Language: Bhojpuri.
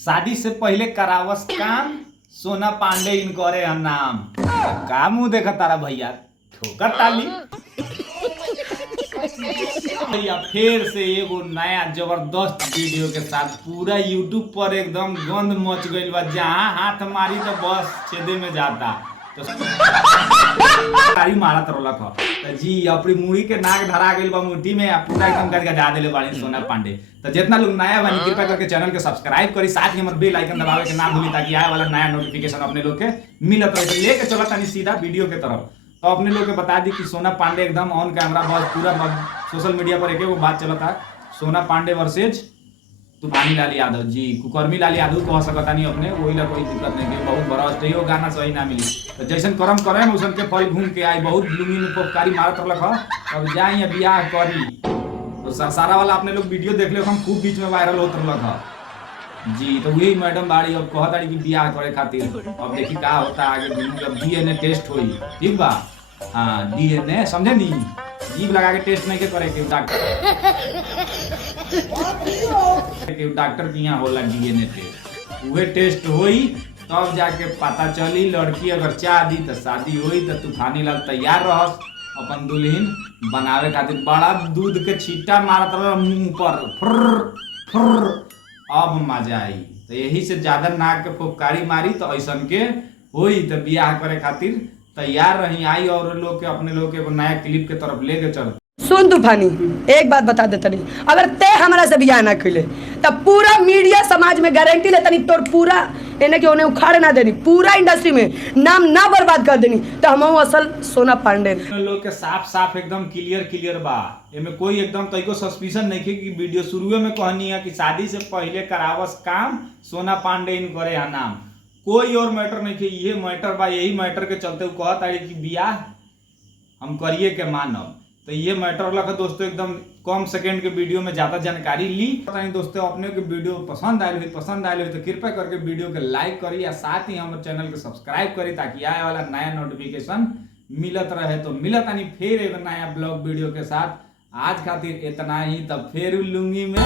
शादी से पहले करावस काम, सोना पांडे इनकरे है नाम। का मुंह देखा तारा भैया, ठोकर ताली। भैया फिर से एगो नया जबरदस्त वीडियो के साथ पूरा यूट्यूब पर एकदम गंद मच गई बा। जहाँ हाथ मारी तो बस छेदे में जाता तो तारी मारत रहलक ह। जी अपनी मुड़ी के नाक धरा गई बा मुट्ठी में, पूरा एकदम गदगदा देले बाड़ी सोना पांडे। तो जितना लोग नया बानी कृपया करके चैनल के सब्सक्राइब करी, साथ ही हमर बेल आइकन दबावे के ना भूली, ताकि आए वाला नया नोटिफिकेशन अपने लोग के मिलत रहे। लेके चला तानी सीधा वीडियो के तरफ। तो अपने लोग के बता दी कि सोना पांडे एकदम ऑन कैमरा बस पूरा सोशल मीडिया पर एक बात चला था, सोना पांडे वर्सेज तूफानी लाल यादव। जी कुकर्मी लाल यादव कह सकता नहीं अपने, वही ला कोई दिक्कत नहीं है। बहुत बड़ा स्टेयो गाना सही ना मिली तो जैसन करम करे वैसन के फल घूम के आई। बहुत लुंगी में पोपकारी मारत रहलक ह। अब जाई बियाह करी तो सारा वाला अपने लोग वीडियो देख ले, हम खूब बीच में वायरल होत रहलक ह। जी तो वही मैडम बाड़ी अब कहत ताड़ी कि बियाह करे खातिर। अब देखी का होता आगे, जब डीएनए टेस्ट होई ठीक बा। हाँ डीएनए समझे नी, जीभ लगा के टेस्ट नहीं के करे के डॉक्टर के यहाँ होला डीएनए टेस्ट। उहे टेस्ट होई तब जाके पता चली। लड़की अगर चाह दी तो शादी होई। तो तूफानी लाल तैयार रहस अपन दुल्हन बनावे खातिर। बड़ा दूध के छींटा मारत रह मुंह पर, फुर्र फुर्र। अब मजा आई। तो यही से ज्यादा नाक के फुफकारी मारी तो ऐसन के होई। तो बियाह करे खातिर तैयार रही आई। और लोग के अपने लोग के नया क्लिप के तरफ लेके चल। सुन तूफानी, एक बात बता दे तनी, अगर ते हमरा से बियाह ना कइले तब पूरा मीडिया समाज में गारंटी ले तनी तोर पूरा एने के ओने उखाड़ ना देनी, पूरा इंडस्ट्री में नाम ना बर्बाद कर देनी। तो हम असल सोना पांडे लोग के साफ साफ एकदम क्लियर बा। एमे कोई एकदम तइको सस्पिशन नहीं है कि वीडियो शुरुए में कहनी है कि शादी से पहले करावस काम, सोना पांडे इन करे है नाम। कोई और मैटर नहीं है, ये मैटर बा। यही मैटर के चलते वो कहता है कि बियाह हम करिए के मानब। तो ये मैटर लगा दोस्तों, एकदम कम सेकंड के वीडियो में ज्यादा जानकारी ली। पता नहीं दोस्तों अपने के वीडियो पसंद आए तो कृपया करके वीडियो के लाइक करी या साथ ही हमारे चैनल के सब्सक्राइब करी, ताकि आए वाला नया नोटिफिकेशन मिलत रहे। तो मिलत आनी फिर एक नया ब्लॉग वीडियो के साथ। आज खातिर इतना ही, तब फिर लुंगी में